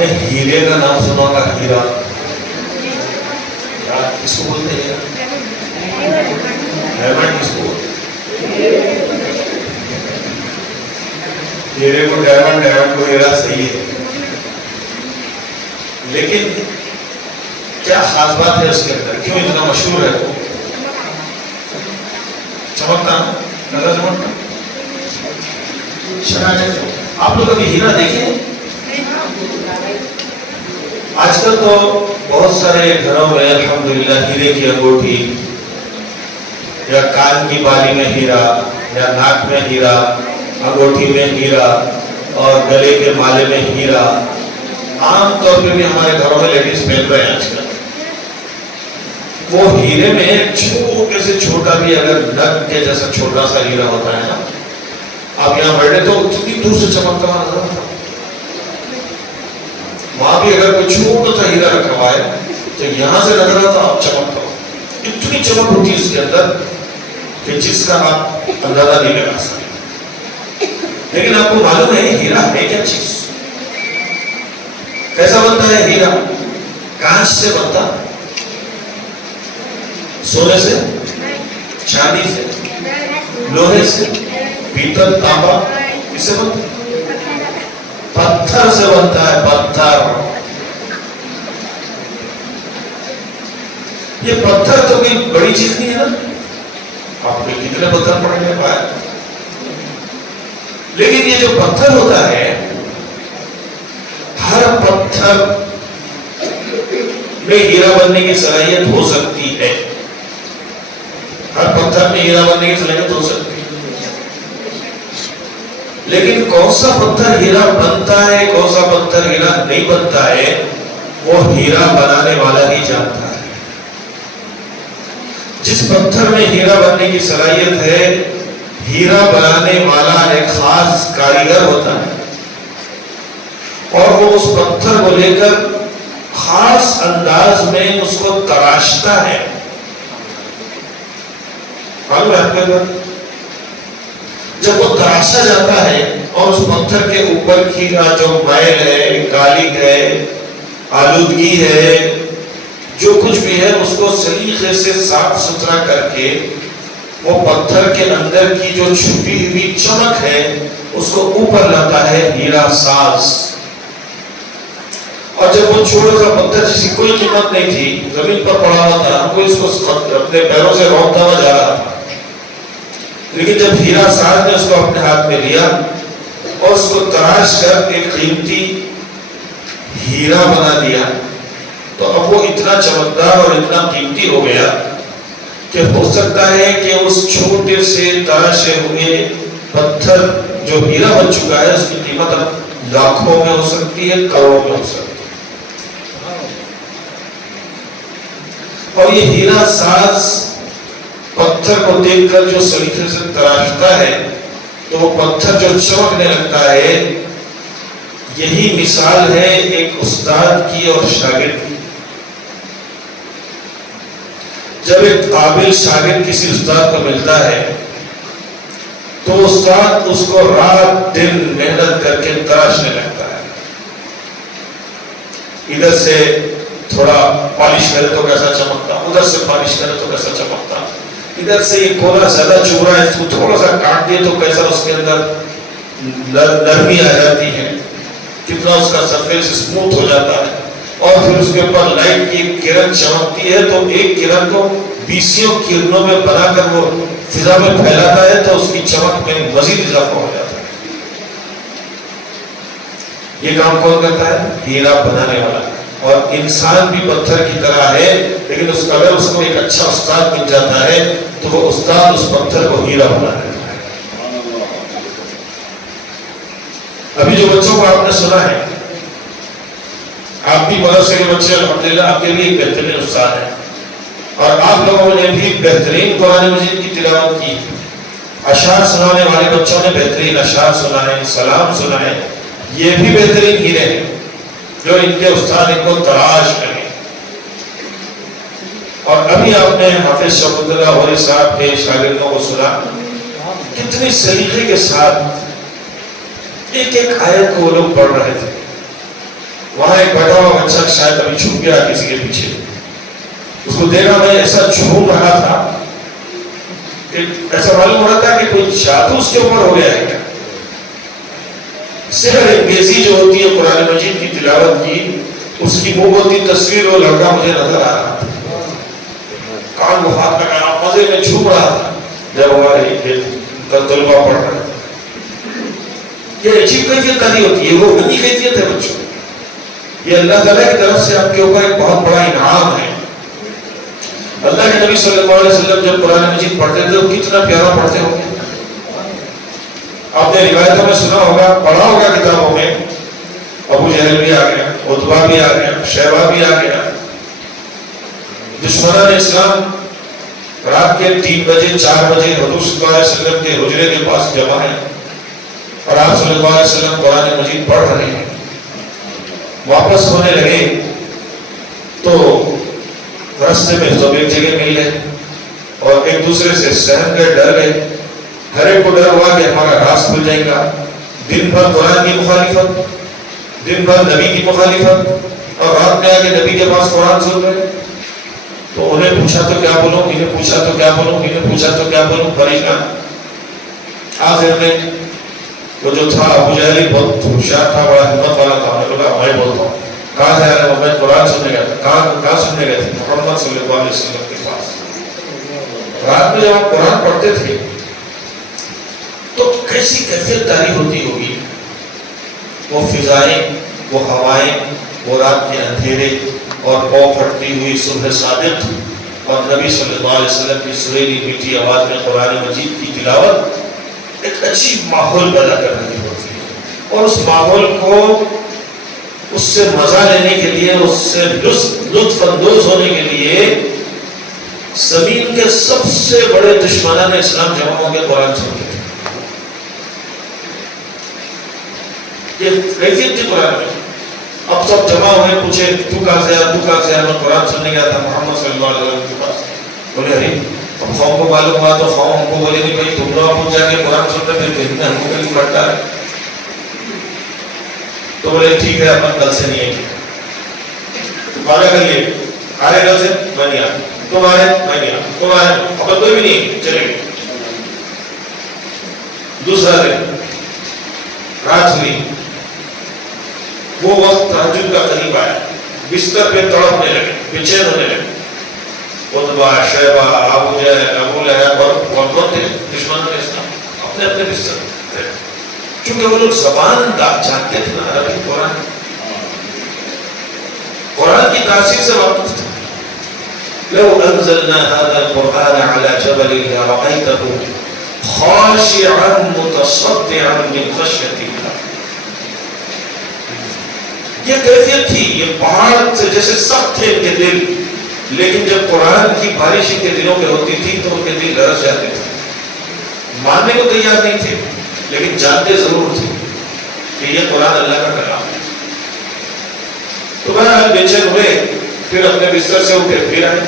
نے ہیرے کا نام سنا ہوگا، ہیرا کس کو بولتے ہیں؟ ڈائمنڈ کس کو بولتے ہیں؟ ہیرے کو ڈائمنڈ، ڈائمنڈ کو ہیرا، صحیح ہے، لیکن کیا خاص بات ہے اس کے اندر؟ کیوں اتنا مشہور ہے وہ؟ چمکتا نا، نظر چمکتا، آپ لوگ ابھی ہیرا دیکھیں؟ آج کل تو بہت سارے گھروں میں الحمدللہ ہیرے کی انگوٹھی یا کان کی بالی میں ہیرا یا ناک میں ہیرا، انگوٹھی میں ہیرا اور گلے کے مالے میں ہیرا عام طور پہ بھی ہمارے گھروں میں لیڈیز پہن رہے ہیں آج کل۔ وہ ہیرے میں چھوٹے سے چھوٹا بھی اگر نگ کے جیسا چھوٹا سا ہیرا ہوتا ہے نا، آپ یہاں بیٹھے تو اتنی دور سے چمکتا ہوا نظر آتا، وہاں بھی اگر کوئی چھوٹا سا ہیرا رکھا ہوا ہے تو یہاں سے نظر آتا آپ چمکتا ہو، اتنی چمک ہوتی ہے اس کے اندر کہ جس کا آپ اندازہ نہیں لگا سکتے۔ لیکن آپ کو معلوم ہے ہیرا ہے کیا چیز؟ کیسا بنتا ہے ہیرا؟ کانچ سے بنتا، سونے سے، چاندی سے، لوہے سے، پیتل، تانبا، کس سے بنتا؟ پتھر سے بنتا ہے، پتھر۔ یہ پتھر تو کوئی بڑی چیز نہیں ہے نا، آپ کو کتنے پتھر پڑیں گے پائے، لیکن یہ جو پتھر ہوتا ہے، ہر پتھر میں ہیرا بننے کی صلاحیت ہو سکتی ہے، ہر پتھر میں ہیرا بننے کی صلاحیت ہو سکتی ہے، لیکن کون سا پتھر ہیرا بنتا ہے، کون سا پتھر ہیرا نہیں بنتا ہے، وہ ہیرا بنانے والا ہی جانتا ہے۔ جس پتھر میں ہیرا بننے کی صلاحیت ہے، ہیرا بنانے والا ایک خاص کاریگر ہوتا ہے، اور وہ اس پتھر کو لے کر خاص انداز میں اس کو تراشتا ہے۔ معلوم ہے آپ کو؟ جب وہ تراشا جاتا ہے اور اس پتھر کے اوپر کی جو میل ہے، کالی ہے، آلودگی ہے، جو کچھ بھی ہے اس کو سلیقے سے صاف ستھرا کر کے وہ پتھر کے اندر کی جو چھپی ہوئی چمک ہے اس کو اوپر لاتا ہے ہیرا ساز۔ اور جب وہ چھوٹا سا پتھر جس کی کوئی قیمت نہیں تھی، زمین پر پڑا ہوا تھا، وہ اس کو اپنے پیروں سے رونتا ہوا جا رہا تھا، لیکن جب ہیرا ساز نے اس کو اپنے ہاتھ میں لیا اور اس کو تراش کر ایک قیمتی ہیرا بنا دیا، تو اب وہ اتنا چمکدار اور اتنا قیمتی ہو گیا کہ ہو سکتا ہے کہ اس چھوٹے سے تراشے ہوئے پتھر جو ہیرا بن چکا ہے اس کی قیمت اب لاکھوں میں ہو سکتی ہے، کروڑوں میں ہو سکتی ہے۔ اور یہ ہیرا ساز پتھر کو دیکھ کر جو سلیقے سے تراشتا ہے تو وہ پتھر جو چمکنے لگتا ہے، یہی مثال ہے ایک استاد کی اور شاگرد کی۔ جب ایک قابل شاگرد کسی استاد کو ملتا ہے تو استاد اس کو رات دن محنت کر کے تراشنے لگتا ہے، ادھر سے تھوڑا پالش کرے تو کیسا چمکتا، ادھر سے پالش کرے تو کیسا چمکتا، ادھر سے یہ کولا زیادہ چوب رہا ہے اس کو تھوڑا سا کاٹ دے تو کیسا اس کے اندر نرمی آ جاتی ہے، کتنا اس کا سرفیس اسموتھ ہو جاتا ہے، اور پھر اس کے اوپر لائٹ کی کرن چمکتی ہے تو ایک کرن کو بیسیوں کرنوں میں بنا کر وہ فضا میں پھیلاتا ہے تو اس کی چمک میں مزید اضافہ ہو جاتا ہے۔ یہ کام کون کرتا ہے؟ ہیرا بنانے والا۔ اور انسان بھی پتھر کی طرح ہے، لیکن اگر اس کو ایک اچھا استاد مل جاتا ہے تو وہ استاد اس پتھر کو ہیرا بنا دیتا ہے۔ ابھی جو بچوں کو آپ نے سنا ہے، آپ بھی مدرسے کے بچے الحمدللہ آپ کے لیے ایک بہترین استاد ہیں، اور آپ لوگوں نے بھی بہترین قرآن مجید کی تلاوت کی، اشعار سنانے والے بچوں نے بہترین اشعار سنائے، سلام سنائے، یہ بھی بہترین ہیرے ہیں جو ان کے استاد ان کو تراش کریں۔ اور ابھی آپ نے حافظ شوکت اللہ غوری صاحب کے شاگردوں کو سنا، کتنی سلیقے کے ساتھ ایک ایک آیت کو وہ لوگ پڑھ رہے تھے۔ وہاں ایک بیٹھا ہوا بچہ شاید ابھی چھپ گیا کسی کے پیچھے، اس کو دیکھا میں ایسا جھوم رہا تھا کہ ایسا معلوم ہو رہا تھا کہ کوئی جادو اس کے اوپر ہو گیا ہے. سحر انگیزی جو ہوتی ہے قرآن مجید کی تلاوت کی، اس کی وہ ہوتی تصویر وہ لڑکا مجھے نظر آ رہا تھا، کان کو ہاتھ لگا مزے میں جھوم رہا تھا جب ہمارے طلبہ پڑھ رہے. یہ عجیب کیفیت نہیں ہوتی ہے، وہ غنی کیفیت ہے بچوں. یہ اللہ تعالیٰ کی طرف سے آپ کے اوپر ایک بہت بڑا انعام ہے. اللہ کے نبی صلی اللہ علیہ وسلم جب قرآن مجید پڑھتے تھے تو کتنا پیارا پڑھتے ہوں گے. آپ نے روایتوں میں سنا ہوگا، پڑھا ہوگا کتابوں میں، ابو جہل بھی آ گیا، عتبہ بھی آ گیا، شیبہ بھی آ گیا. دشمنان اسلام رات کے 3 بجے 4 بجے حضور صلی اللہ علیہ وسلم کے حجرے کے پاس جمع ہیں اور آپ صلی اللہ علیہ وسلم قرآن مجید پڑھ رہے ہیں. واپس ہونے لگے تو راستے میں سب ایک جگہ مل گئے اور ایک دوسرے سے سہم گئے، ڈر گئے. ہر ایک کو ڈر ہوا کہ ہمارا راز کھل جائے گا. دن بھر قرآن کی مخالفت، دن بھر نبی کی مخالفت، اور رات میں آ کے نبی کے پاس قرآن سن رہے. تو انہیں پوچھا تو کیا بولوں، انہیں پوچھا تو کیا بولوں، انہیں پوچھا تو کیا بولوں، پریشان. آخر میں وہ جو تھا ابو جہل بہت ہوشیار تھا، بڑا ہمت والا تھا، انہوں نے کہا میں بولتا ہوں. کہاں جا رہے ہیں؟ میں قرآن سننے گیا تھا. کہاں سننے گئے تھے؟ محمد صلی اللہ علیہ وسلم کے پاس. رات میں جب آپ قرآن پڑھتے تھے تو کیسی کیفیت طاری ہوتی ہوگی. وہ فضائیں، وہ ہوائیں، وہ رات کے اندھیرے اور پاؤں پھٹتی ہوئی صبح صادق اور نبی صلی اللہ علیہ وسلم کی سریلی میٹھی آواز میں قرآن مجید کی تلاوت ایک عجیب ماحول پیدا کر رہی ہوتی ہے. اور اس ماحول کو، اس سے مزہ لینے کے لیے، اس سے لطف اندوز ہونے کے لیے زمین کے سب سے بڑے دشمنان اسلام جمع ہو کے قرآن سنتے تھے. یہ کیفیت تھی قرآن میں. اب سب جمع ہوئے، پوچھے تو کہاں سے آیا، تو کہاں سے آیا؟ میں قرآن سننے گیا تھا محمد صلی اللہ علیہ وسلم کے پاس. بولے ارے اب قوم کو معلوم ہوا تو قوم ہم کو بولے نہیں بھائی تم لوگ پوچھ جا کے قرآن سنتے پھر کتنے ہم کو کہیں پڑھتا ہے. تو بولے ٹھیک ہے اپن کل سے نہیں آئیں گے. وعدہ کریے آ رہے کل سے؟ میں نہیں آتا. تم آ رہے؟ میں نہیں آتا. تم آ رہے؟ اپن کوئی بھی نہیں چلے گئے. دوسرا دن رات ہوئی، وہ وقت تہجد کا قریب آیا، بستر پہ تڑپنے لگے، بے چین ہونے لگے. عتبہ، شیبہ، ابو جہل، ابو لہب اور کون تھے دشمنوں کے اسلام اپنے اپنے بستر تھے. کیونکہ وہ لوگ زبان جانتے تھے نا، عربی قرآن کی تاثیر سے واقف تھے. لو انزلنا هذا القرآن على جبل لرأيته خاشعا متصدعا من خشية الله. یہ کیفیت تھی. یہ پہاڑ سے جیسے سخت تھے ان کے دل، لیکن جب قرآن کی بارش ان کے دلوں پہ ہوتی تھی تو ان کے دل لرز جاتے تھے. ماننے کو تیار نہیں تھے لیکن جانتے ضرور تھے کہ یہ قرآن اللہ کا کلام ہے. تو بہرحال بے چین ہوئے، پھر اپنے بستر سے اٹھے، پھر آئے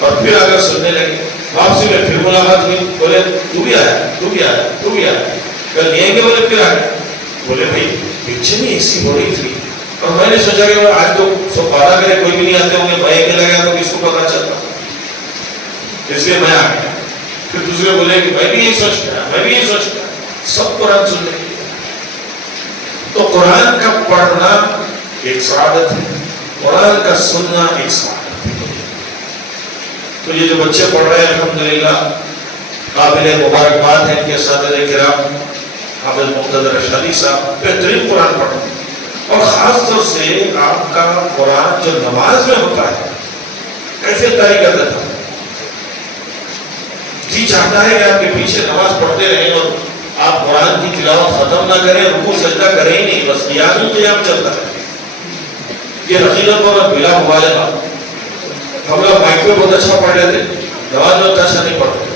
اور پھر آ کر سننے لگے. واپسی میں پھر ملاقات ہوئی. بولے تو بھی آیا، تو بھی آیا، تو بھی آیا. کل نہیں آئیں گے؟ بولے پھر آئے. بولے بھائی بے چینی ایسی ہو رہی تھی اور میں نے سوچا کہ آج تو سب وعدہ کرے کوئی بھی نہیں آتے ہوں گے، میں اکیلا گیا تو کس کو پتا چلتا، اس لیے میں آ گیا. پھر دوسرے بولے کہ میں بھی یہی سوچ گیا، میں بھی یہی سوچ گیا. سب قرآن سن لیں گے. تو قرآن کا پڑھنا ایک سعادت ہے، قرآن کا سننا ایک سعادت ہے. تو یہ جو بچے پڑھ رہے ہیں الحمدللہ قابل مبارکباد ہے. ان کے اساتذہ کرام حافظ مقتدر اشعری صاحب بہترین قرآن پڑھتے ہیں. اور خاص طور سے آپ کا قرآن جو نماز میں ہوتا ہے کیسے طاری کر دیتا ہے. جی چاہتا ہے کہ آپ کے پیچھے نماز پڑھتے رہیں اور آپ قرآن کی تلاوت ختم نہ کریں، رکوع سجدہ کریں ہی نہیں، بس قیام قیام چلتا ہے. یہ حقیقت پر بلا مبالغہ ہم لوگ مائک پہ بہت اچھا پڑھ لیتے، نماز میں اچھا نہیں پڑھتے.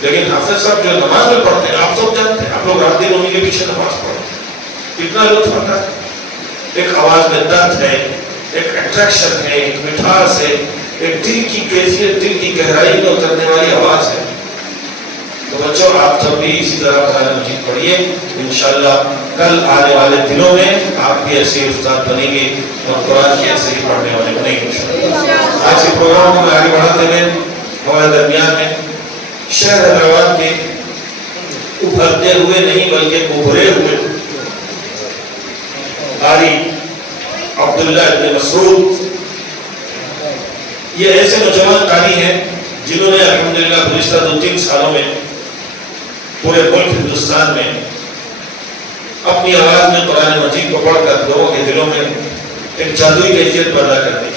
لیکن حافظ صاحب جو نماز میں پڑھتے ہیں آپ سب جانتے ہیں، آپ لوگ رات دن انہیں کے پیچھے نماز پڑھتے ہیں، کتنا لطف آتا ہے. ایک آواز میں درد ہے، ایک اٹریکشن ہے، ایک مٹھاس ہے، ایک دل کی کیفیت، دل کی گہرائی میں اترنے والی آواز ہے. تو بچوں آپ سب بھی اسی طرح قرآن مجید پڑھیے، انشاءاللہ کل آنے والے دنوں میں آپ بھی ایسے استاد بنیں گے اور قرآن کی ایسے ہی پڑھنے والے بنیں گے۔ آج کے پروگرام کو میں آگے بڑھاتے ہوئے ہمارے درمیان میں شہر حیدرآباد کے ابھرتے ہوئے نہیں بلکہ ابھرے ہوئے قاری عبداللہ ابن مسعود، یہ ایسے نوجوان قاری ہیں جنہوں نے الحمدللہ گزشتہ 2-3 سالوں میں پورے ملک ہندوستان میں اپنی آواز میں قرآن مجید کو پڑھ کر لوگوں کے دلوں میں ایک جادوئی کیفیت پیدا کر دی۔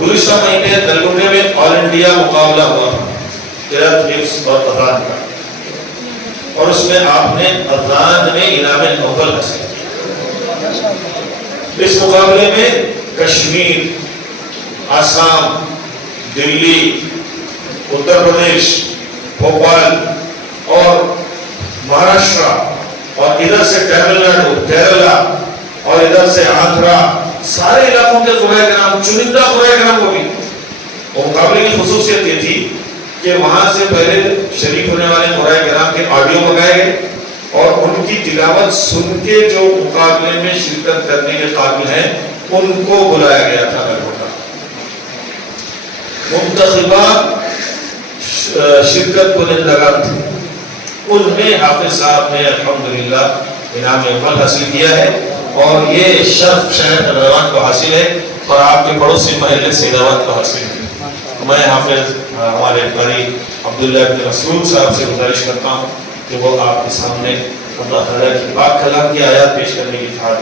گزشتہ مہینے نلگنڈے میں آل انڈیا مقابلہ ہوا تھا قرأت حفظ اور اذان کا، اور اس میں آپ نے اذان میں انعام اول حاصل کیا۔ اس مقابلے میں کشمیر، آسام، دلی، اتر پردیش، بھوپال اور مہاراشٹر اور ادھر سے تمل ناڈو، کیرلا اور ادھر سے آندھرا، سارے علاقوں کے قرآن کرام، چنندہ قرآن کرام کو بھی۔ وہ مقابلے کی خصوصیت یہ تھی کہ وہاں سے پہلے شریک ہونے والے قرآن کرام کے آڈیو منگائے گئے اور ان کی تلاوت سن کے جو مقابلے میں شرکت کرنے کے قابل ہیں ان کو بلایا گیا تھا۔ منتخبہ شرکت کنندگان تھے، ان میں حافظ صاحب نے الحمدللہ انعام اول حاصل کیا ہے اور یہ شرف شہر حیدرآباد کو حاصل ہے اور آپ کے پڑوسی محلے سعید آباد کو حاصل ہے۔ میں حافظ ہمارے قاری عبداللہ ابن مسعود صاحب سے گزارش کرتا ہوں کہ وہ آپ کے سامنے اللہ تعالیٰ کی پاک کلام کی آیات پیش کرنے کی اتحاد